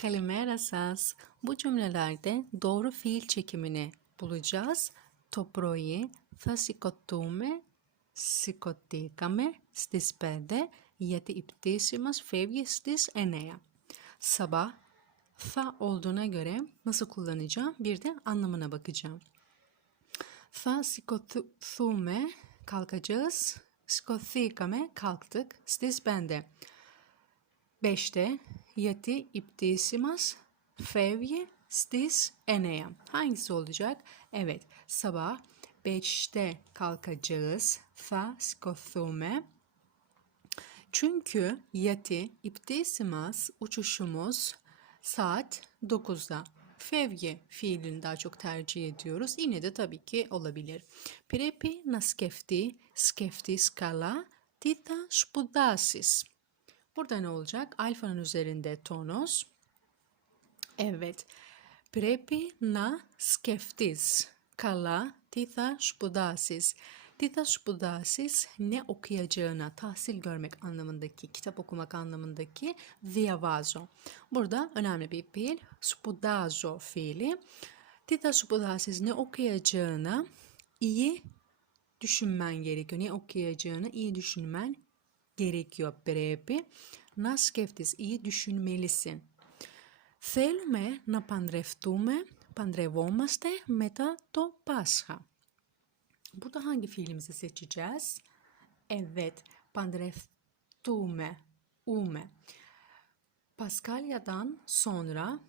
Kalimera σας. Bu cümlelerde doğru fiil çekimini bulacağız. Το πρωί θα σηκωθούμε, σηκωθήκαμε στις 5 γιατί η πτήση μας φεύγει στις 9. Sabah fa olduğuna göre nasıl kullanacağım bir de anlamına bakacağım. Θα σηκωθούμε kalkacağız. Σηκωθήκαμε kalktık. Στις 5. 5'te yati iptisimas fevye stis enea. Hangisi olacak? Evet sabah 5'te kalkacağız. Fa skothume. Çünkü yati iptisimas uçuşumuz saat 9'da. Fevye fiilini daha çok tercih ediyoruz. Yine de tabii ki olabilir. Πρέπει να σκεφτεί, σκεφτείς καλά, τι θα σπουδάσεις. Burada ne olacak? Alfanın üzerinde tonos. Evet. Πρέπει να σκεφτείς καλά τι θα σπουδάσεις. Τι θα σπουδάσεις ne okuyacağına, tahsil görmek anlamındaki, kitap okumak anlamındaki διαβάζω. Burada önemli bir fiil σπουδάζω fiili. Τι θα σπουδάσεις ne okuyacağına iyi düşünmen gerekiyor. Ne okuyacağını iyi düşünmen Πρέπει να σκέφτε ή να. Θέλουμε να πανδρευτούμε. Πανδρευόμαστε μετά το Πάσχα. Πού το χάνει, φίλοι μου, σε εσύ, τσίτζε. Ενδέτ πανδρευτούμε. Πασκάλια, τάν, σόνρα.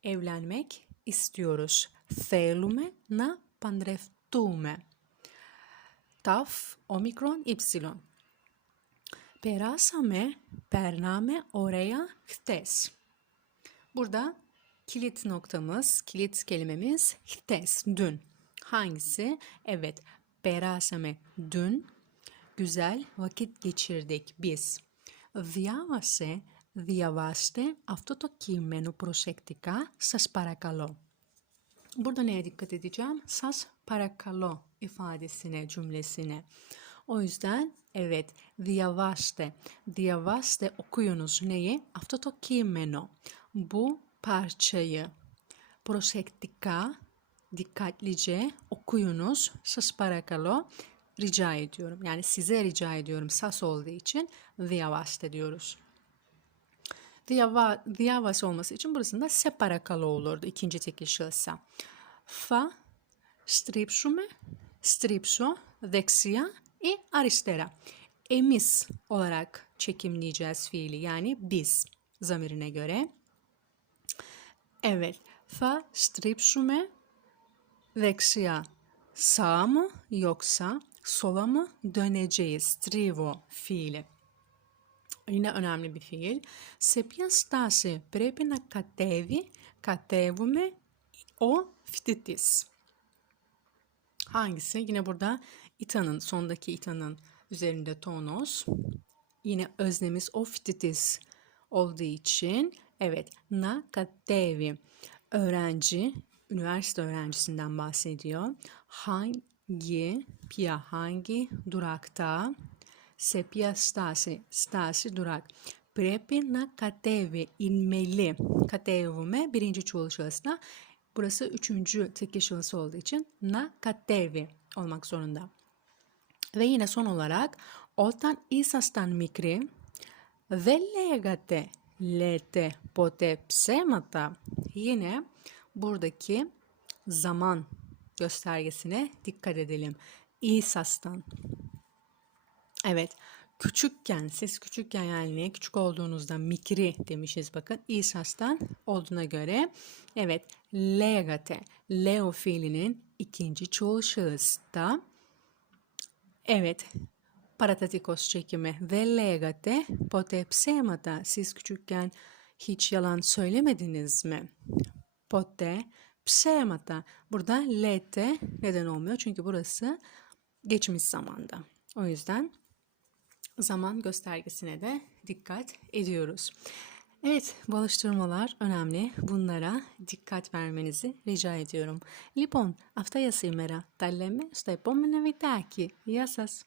Ευλανδί ιστιορος Θέλουμε να πανδρευτούμε. Ταφ, ομικρόν, ύψιλον. Περάσαμε, περνάμε ωραία χτες. Burada kilit noktamız, kilit kelimemiz htes, dün. Hangisi? Evet, περάσαμε dün. Güzel vakit geçirdik biz. Διάβασε, διαβάστε αυτό το κείμενο προσεκτικά, σας παρακαλώ. Burada neye dikkat edeceğim? Sas parakalo ifadesine, cümlesine. O yüzden evet, διαβάστε. Διαβάστε okuyunuz neyi? Αυτό το κείμενο. Bu parçayı prosektika, dikkatlice okuyunuz. Σας παρακαλώ, rica ediyorum. Yani size rica ediyorum sas olduğu için διαβάστε diyoruz. Diyava, diyavas olması için burasında se παρακαλώ olurdu ikinci tekil şahısa. Fa, stρίψουμε, stρίψω, δεξιά e arishtera. Emis olarak çekimleyeceğiz fiili yani biz zamirine göre. Evet. Θα στρίψουμε δεξιά. Sağa mı yoksa sola mı döneceğiz? Strivo fiili. Yine önemli bir fiil. Σε ποια στάση πρέπει να κατέβει, κατέβουμε o fititis. Hangisi? Yine burada itanın, sondaki itanın üzerinde tonos. Yine öznemiz o fititis olduğu için evet na katevi öğrenci üniversite öğrencisinden bahsediyor. Hangi pia hangi durakta sepia stasi stasi durak Πρέπει να κατέβει inmeli. Κατέβουμε birinci çoğul şahısla. Burası üçüncü tekil şahıs olduğu için na katevi olmak zorunda. Ve yine son olarak όταν ήσασταν μικροί δεν λέγατε λέτε ποτέ ψέματα. Yine buradaki zaman göstergesine dikkat edelim. İsas'tan. Evet. Küçükken, siz küçükken yani küçük olduğunuzda mikri demişiz bakın. İsas'tan olduğuna göre evet legate, leo fiilinin ikinci çoğul şahısta Evet, paratatikus çekimi ve legate pote psemata. Siz küçükken hiç yalan söylemediniz mi? Pote psemata. Burada lete neden olmuyor? Çünkü burası geçmiş zamanda. O yüzden zaman göstergesine de dikkat ediyoruz. Evet, bu alıştırmalar önemli. Bunlara dikkat vermenizi rica ediyorum. Λοιπόν, αυτά για σήμερα. Τα λέμε στο επόμενο βιντεάκι. Γεια σας!